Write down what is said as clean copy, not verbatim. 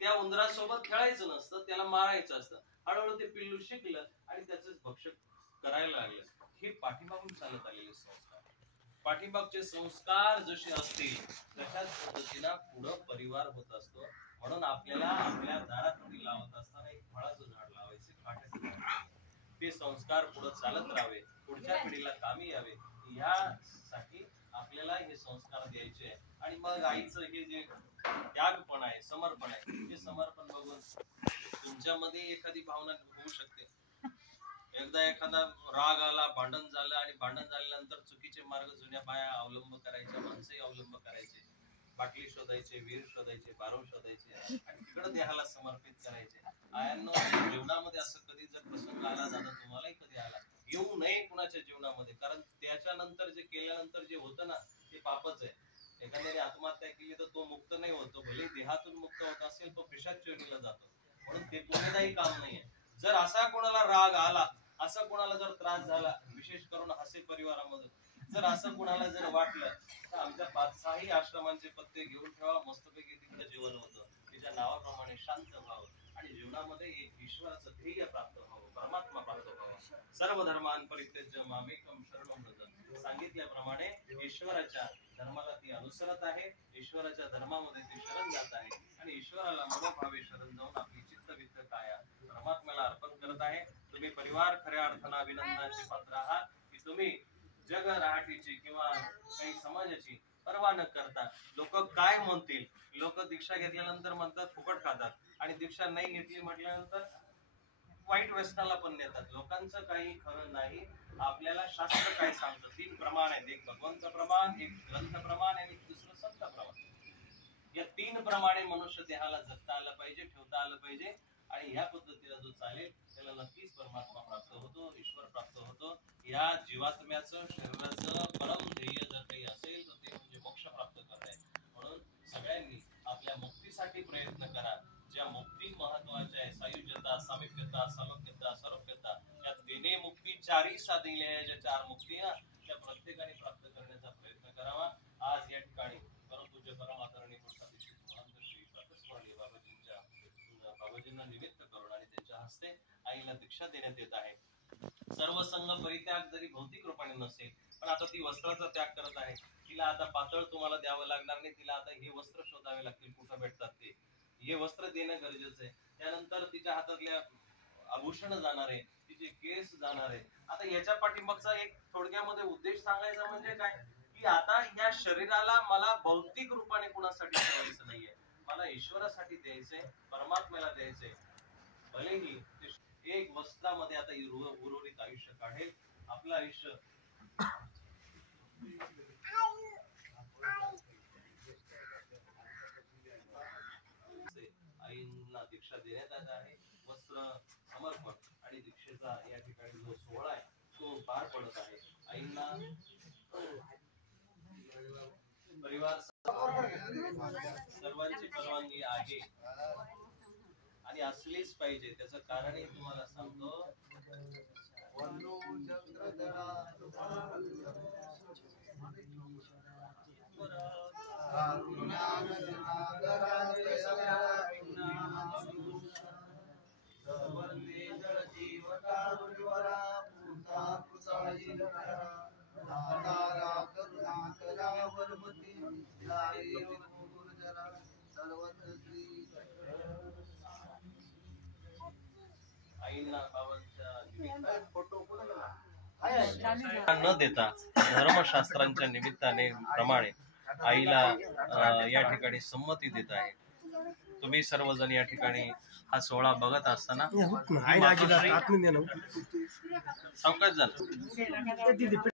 त्या उंदरासोबत खेळायचं नसतं, त्याला मारायचं असतं. हळूहळू ते पिल्लू शिकलं आणि त्याच भक्षक करायला लागलं. हे पाठीमागून चालत आलेले संस्कार. पाठीमागचे संस्कार जसे असतील तशाच पद्धतीनं पुढं परिवार होत असतो. म्हणून आपल्याला आपल्या दारात लावत असताना एक फळाचं झाड लावायचे, काट्याचं झाड. ते संस्कार पुढे चालत राहावे, पुढच्या पिढीला कामी यावे, यासाठी आपल्याला हे संस्कार द्यायचे. आणि मग आईचं हे जे त्यागपण आहे, समर्पण आहे, ते समर्पण बघून तुमच्यामध्ये एखादी भावना होऊ शकते. एकदा एखादा राग आला, भांडण झालं आणि भांडण झाल्यानंतर चुकीचे मार्ग जुन्या बाया अवलंब करायच्या, माणसंही अवलंब करायचे. बाटली शोधायचे, विहीर शोधायचे, बारव शोधायचे आणि तिकडे देहाला समर्पित करायचे. आयांनो, जीवनामध्ये असं कधी जर प्रसंग आला, दादा तुम्हालाही कधी आला, येऊ नये कुणाच्या जीवनामध्ये. कारण त्याच्यानंतर जे केल्यानंतर जे होतं ना, ते पापच आहे. एखाद्याने आत्महत्या केली तर तो मुक्त नाही होतो, भले देहातून मुक्त होत असेल, तो पिशाच चोरीला जातो. म्हणून ते पुण्यदायी काम नाहीये. जर असा कोणाला राग आला, असा कोणाला जर त्रास झाला, विशेष करून हसे परिवारामधून जर असं कोणाला जर वाटलं, तर आमच्या 5-6 आश्रमांचे पत्ते घेऊन ठेवा, मस्तपैकी तिकडे जीवन होतं. तिच्या नावाप्रमाणे शांत व्हावं आणि जीवनामध्ये एक ईश्वराचं ध्येय प्राप्त व्हावं, परमात्मा प्राप्त व्हावं. सर्व धर्मान परित्यज्य मामेकम शरणं व्रज. सांगितल्याप्रमाणे ईश्वराच्या धर्माला ती अनुसरत आहे, ईश्वराच्या धर्मामध्ये ती शरण जात आहे आणि ईश्वराला मनोभावे शरण जाऊन आपली चित्तवित्त काया परमात्म्याला अर्पण करत आहे. तुम्ही परिवार खऱ्या अर्थानं अभिनंदनाचे पात्र आहात की तुम्ही जग राहटीची किंवा काही समाजाची पर्वा न करता लोक काय म्हणतील. लोक दीक्षा घेतल्यानंतर म्हणतात फुकट खातात आणि दीक्षा नाही घेतली म्हटल्यानंतर वाईट व्यसनाला पण नेतात. लोकांचं काही खरं नाही. आपल्याला शास्त्र काय सांगतं, 3 प्रमाण आहेत. एक भगवंत प्रमाण, एक ग्रंथ प्रमाण आणि दुसरं संत प्रमाण. या 3 प्रमाणे मनुष्य देहाला जगता आलं पाहिजे, ठेवता आलं पाहिजे आणि ह्या पद्धतीला जो चालेल त्याला नक्कीच परमात्मा प्राप्त होतो, ईश्वर प्राप्त होतो. या जीवात्म्याचं शरीराचं परम ध्येय जर काही असेल तर ते म्हणजे मोक्ष प्राप्त करणे. म्हणून सगळ्यांनी आपल्या मुक्तीसाठी प्रयत्न करा. ज्या मुक्ती महत्वाच्या आहे, सायुज्यता, सामिप्यता, सालोक्यता, सरोप्यता, या तिन्ही मुक्ती 4ही साधिल्या ज्या 4 मुक्ती ना, त्या प्रत्येकाने प्राप्त करण्याचा प्रयत्न करावा. आज या ठिकाणी परमपूज्य परम आदरणीय महंत श्री प्रातस्मरणीय बाबाजींना निमित्त करून आणि त्यांच्या हस्ते आईला दीक्षा देण्यात येत आहे. सर्व संघ परित्याग जरी भौतिक रूपाने नसेल, पण आता ती वस्त्राचा त्याग करत आहे. तिला आता पातळ तुम्हाला द्यावं लागणार नाही. तिला आता हे वस्त्र शोधावे लागतील, कुठं भेटतात ते. हे वस्त्र देणं गरजेचं आहे. त्यानंतर तिच्या हातातल्या आभूषण जाणार आहे, तिचे केस जाणार आहे. आता याच्या पाठीमागचा एक थोडक्यामध्ये उद्देश सांगायचा म्हणजे काय, की आता या शरीराला मला भौतिक रूपाने कुणासाठी ठेवायचं नाहीये, मला ईश्वरासाठी द्यायचंय, परमात्म्याला द्यायचंय. भलेही एक वस्त्रामध्ये आता उर्वरित आयुष्य काढेल. आपलं आयुष्य आईंना दीक्षा देण्यात आली आहे. वस्त्र समर्पण आणि दीक्षेचा या ठिकाणी जो सोहळा आहे तो पार पडत आहे. आईंना परिवार सर्वांची परवानगी आहे आणि असलीच पाहिजे. त्याचं कारणही तुम्हाला सांगतो. न देता धर्मशास्त्रांच्या निमित्ताने प्रमाणे आईला या ठिकाणी संमती देत आहे. तुम्ही सर्वजण या ठिकाणी हा सोहळा बघत असताना सावकाश झाला.